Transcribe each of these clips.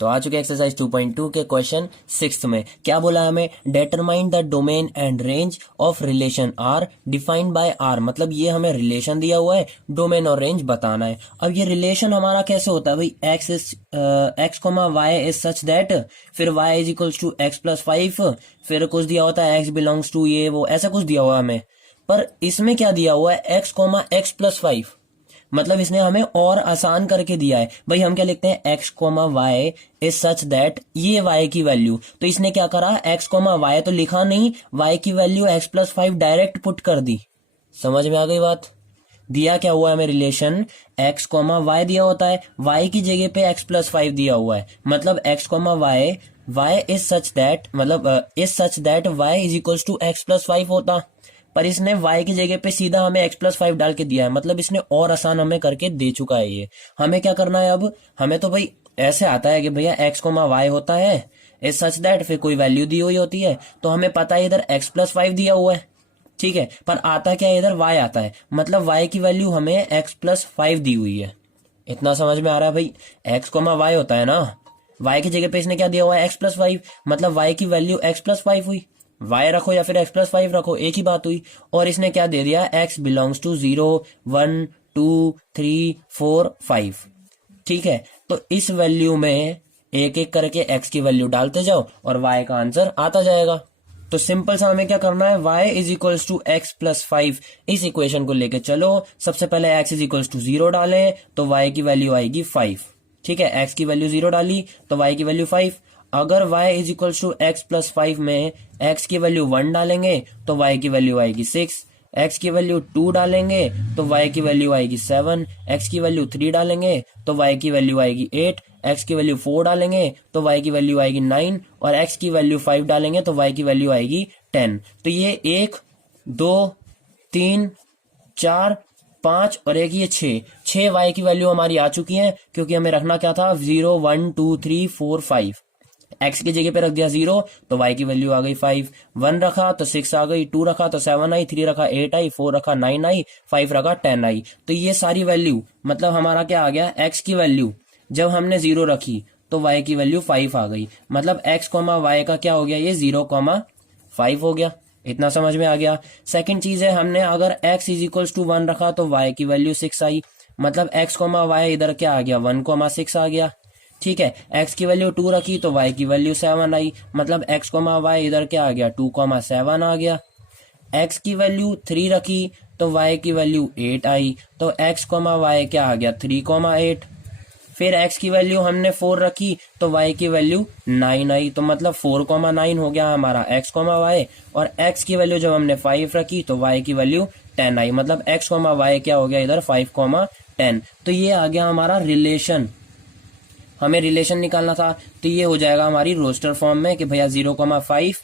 तो आ चुके एक्सरसाइज 2.2 के क्वेश्चन 6 में। क्या बोला हमें? Determine the domain and range of relation R defined by R. मतलब ये हमें रिलेशन दिया हुआ है, डोमेन और रेंज बताना है। अब ये रिलेशन हमारा कैसे होता है भाई? X comma y is such that, फिर y is equals to x plus 5, फिर कुछ दिया होता है एक्स बिलोंग्स टू ये वो, ऐसा कुछ दिया हुआ है हमें। पर इसमें क्या दिया हुआ है? X comma x plus 5। मतलब इसने हमें और आसान करके दिया है भाई। हम क्या लिखते हैं? X comma y is such that, ये वाई की वैल्यू। तो इसने क्या करा? एक्स कोमा वाई तो लिखा नहीं, वाई की value x plus 5 direct put कर दी। समझ में आ गई बात? दिया क्या हुआ है हमें? रिलेशन एक्स कोमा वाई दिया होता है, वाई की जगह पे एक्स प्लस 5 दिया हुआ है। मतलब x comma y, y is such that, मतलब is such that y is equals to x plus 5 होता। पर इसने y की जगह पे सीधा हमें x प्लस 5 डाल के दिया है। मतलब इसने और आसान हमें करके दे चुका है ये। हमें क्या करना है अब? हमें तो भाई ऐसे आता है कि भैया x कोमा वाई होता है इज सच दैट, फिर कोई वैल्यू दी हुई होती है, तो हमें पता है इधर x प्लस 5 दिया हुआ है, ठीक है। पर आता क्या है? इधर y आता है, मतलब y की वैल्यू हमें x प्लस 5 दी हुई है। इतना समझ में आ रहा है भाई? x कोमा वाई होता है ना, y की जगह पे इसने क्या दिया हुआ है? x प्लस 5, मतलब y की वैल्यू x प्लस 5 हुई। y रखो या फिर x प्लस 5 रखो, एक ही बात हुई। और इसने क्या दे दिया? x बिलोंग्स टू 0, 1, 2, 3, 4, 5, ठीक है। तो इस वैल्यू में एक एक करके x की वैल्यू डालते जाओ और y का आंसर आता जाएगा। तो सिंपल सा हमें क्या करना है? y is equals to x plus 5, इस इक्वेशन को लेके चलो। सबसे पहले x इज इक्वल्स टू 0 डालें तो y की वैल्यू आएगी 5, ठीक है। x की वैल्यू 0 डाली तो y की वैल्यू 5। अगर y is equals to x plus 5 में x की वैल्यू 1 डालेंगे तो y की वैल्यू आएगी 6, x की वैल्यू 2 डालेंगे तो y की वैल्यू आएगी 7, x की वैल्यू 3 डालेंगे तो y की वैल्यू आएगी 8, x की वैल्यू 4 डालेंगे तो y की वैल्यू आएगी 9, और x की वैल्यू 5 डालेंगे तो y की वैल्यू आएगी 10। तो ये 1, 2, 3, 4, 5 और एक ये 6 y की वैल्यू हमारी आ चुकी है, क्योंकि हमें रखना क्या था? 0, 1, 2, 3, 4, 5। x की जगह पे रख दिया 0 तो y की वैल्यू आ गई 5, 1 रखा तो 6 आ गई, 2 रखा तो 7 आई, 3 रखा 8 आई, 4 रखा 9 आई, 5 रखा 10 आई। तो ये सारी वैल्यू, मतलब हमारा क्या आ गया? x की वैल्यू जब हमने 0 रखी तो y की वैल्यू 5 आ गई। मतलब x कोमा वाई का क्या हो गया? ये 0,5 हो गया। इतना समझ में आ गया? सेकंड चीज है, हमने अगर x इज इक्वल्स टू 1 रखा तो y की वैल्यू 6 आई। मतलब x कोमा वाई इधर क्या आ गया? 1,6 आ गया, ठीक है। x की वैल्यू 2 रखी तो y की वैल्यू 7 आई। मतलब x कोमा वाई इधर क्या आ गया? 2,7 आ गया। x की वैल्यू 3 रखी तो y की वैल्यू 8 आई। तो x कोमा वाई क्या आ गया? 3,8। फिर x की वैल्यू हमने 4 रखी तो y की वैल्यू 9 आई। तो मतलब 4,9 हो गया हमारा x कोमा वाई। और x की वैल्यू जब हमने 5 रखी तो y की वैल्यू 10 आई। मतलब x कोमा वाई क्या हो गया इधर? 5,10। तो ये आ गया हमारा रिलेशन। हमें रिलेशन निकालना था, तो ये हो जाएगा हमारी रोस्टर फॉर्म में कि भैया 0,5,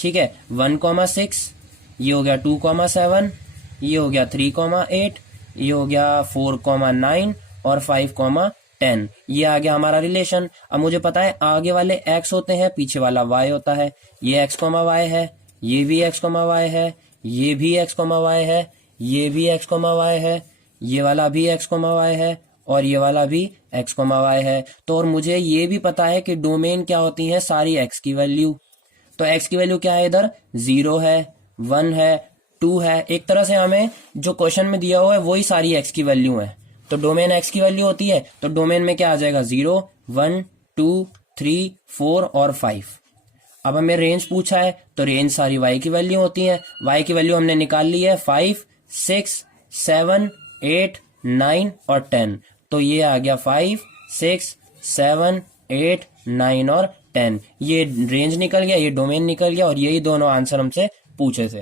ठीक है, 1,6, ये हो गया 2,7, ये हो गया 3,8, ये हो गया 4,9 और 5,10। ये आ गया हमारा रिलेशन। अब मुझे पता है आगे वाले x होते हैं, पीछे वाला y होता है। ये x, y है, ये भी x, y है, ये भी x, y है, ये भी x, y है, ये वाला भी x, y है, और ये वाला भी x, y है। तो और मुझे ये भी पता है कि डोमेन क्या होती है? सारी x की वैल्यू। तो x की वैल्यू क्या है इधर? 0 है, 1 है, 2 है। एक तरह से हमें जो क्वेश्चन में दिया हुआ है वही सारी x की वैल्यू है। तो डोमेन x की वैल्यू होती है, तो डोमेन में क्या आ जाएगा? 0, 1, 2, 3, 4 और 5। अब हमें रेंज पूछा है, तो रेंज सारी y की वैल्यू होती है। y की वैल्यू हमने निकाल ली है 5, 6, 7, 8, 9 और 10। तो ये आ गया 5, 6, 7, 8, 9 और 10। ये रेंज निकल गया, ये डोमेन निकल गया, और यही दोनों आंसर हमसे पूछे थे।